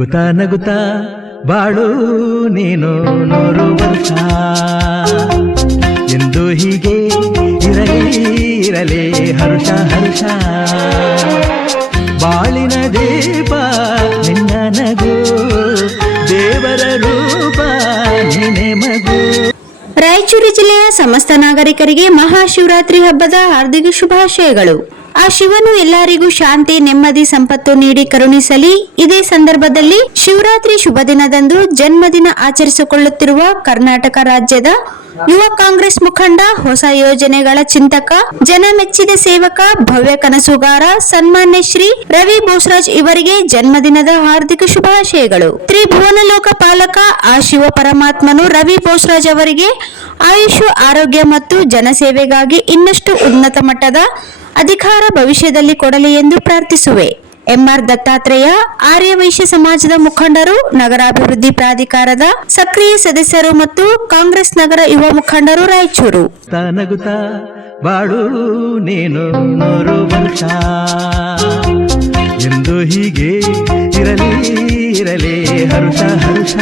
ನಗುತ್ತಾ ನಗುತ್ತಾ ಬಾಳು ನೀನು 100 ವರ್ಷ ಎಂದು ಹೀಗೆ ಇರಲಿ ಇರಲಿ ಹರುಷ ಹರುಷ ಬಾಳಿನ ದೀಪ ನಿನ್ನ ನಗು ದೇವರ ರೂಪ ನಿನ್ನೆ ಮಗು. ರಾಯಚೂರು ಜಿಲ್ಲೆಯ ಸಮಸ್ತ ನಾಗರಿಕರಿಗೆ ಮಹಾಶಿವರಾತ್ರಿ ಹಬ್ಬದ ಹಾರ್ದಿಕ ಶುಭಾಶಯಗಳು. ಆ ಶಿವನು ಎಲ್ಲರಿಗೂ ಶಾಂತಿ ನೆಮ್ಮದಿ ಸಂಪತ್ತು ನೀಡಿ ಕರುಣಿಸಲಿ. ಇದೇ ಸಂದರ್ಭದಲ್ಲಿ ಶಿವರಾತ್ರಿ ಶುಭ ದಿನದಂದು ಜನ್ಮದಿನ ಆಚರಿಸಿಕೊಳ್ಳುತ್ತಿರುವ ಕರ್ನಾಟಕ ರಾಜ್ಯದ ಯುವ ಕಾಂಗ್ರೆಸ್ ಮುಖಂಡ, ಹೊಸ ಯೋಜನೆಗಳ ಚಿಂತಕ, ಜನಮೆಚ್ಚಿದ ಸೇವಕ, ಭವ್ಯ ಕನಸುಗಾರ ಸನ್ಮಾನ್ಯ ಶ್ರೀ ರವಿ ಬೋಸರಾಜ್ ಇವರಿಗೆ ಜನ್ಮದಿನದ ಹಾರ್ದಿಕ ಶುಭಾಶಯಗಳು. ತ್ರಿಭುವನ ಲೋಕ ಪಾಲಕ ಆ ಶಿವ ಪರಮಾತ್ಮನು ರವಿ ಬೋಸರಾಜ್ ಅವರಿಗೆ ಆಯುಷ್, ಆರೋಗ್ಯ ಮತ್ತು ಜನಸೇವೆಗಾಗಿ ಇನ್ನಷ್ಟು ಉನ್ನತ ಮಟ್ಟದ ಅಧಿಕಾರ ಭವಿಷ್ಯದಲ್ಲಿ ಕೊಡಲಿ ಎಂದು ಪ್ರಾರ್ಥಿಸುವೆ. ಎಂಆರ್ ದತ್ತಾತ್ರೇಯ, ಆರ್ಯವೈಶ್ಯ ಸಮಾಜದ ಮುಖಂಡರು, ನಗರಾಭಿವೃದ್ಧಿ ಪ್ರಾಧಿಕಾರದ ಸಕ್ರಿಯ ಸದಸ್ಯರು ಮತ್ತು ಕಾಂಗ್ರೆಸ್ ನಗರ ಯುವ ಮುಖಂಡರು, ರಾಯಚೂರು. ನಗುತ್ತಾ ಬಾಳು ನೀನು 100 ವರ್ಷ ಎಂದು ಹೀಗೆ ಇರಲಿ ಇರಲಿ ಹರುಷ ಹರುಷ.